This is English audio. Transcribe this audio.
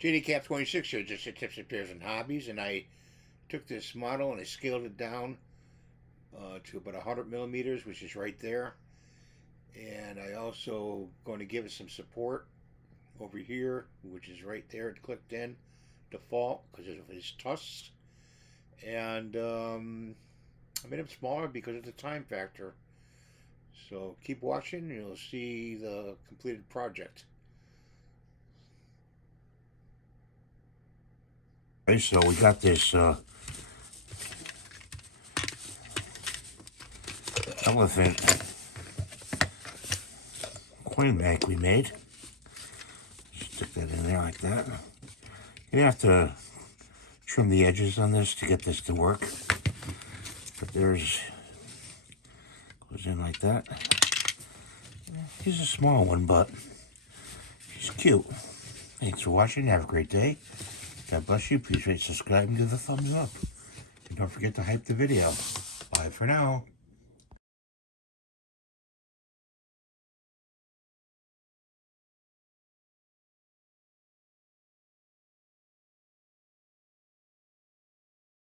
JDCap 26 here, just at Tips and Pairs and Hobbies, and I took this model and I scaled it down to about 100 millimeters, which is right there. And I also going to give it some support over here, which is right there. It clicked in default because of his tusks. And I made him smaller because of the time factor. So keep watching and you'll see the completed project. Okay, so we got this elephant coin bank we made. Stick that in there like that. You have to trim the edges on this to get this to work. But there's, goes in like that. He's a small one, but he's cute. Thanks for watching. Have a great day. God bless you. Please rate, subscribe, and give a thumbs up. And don't forget to hype the video. Bye for now.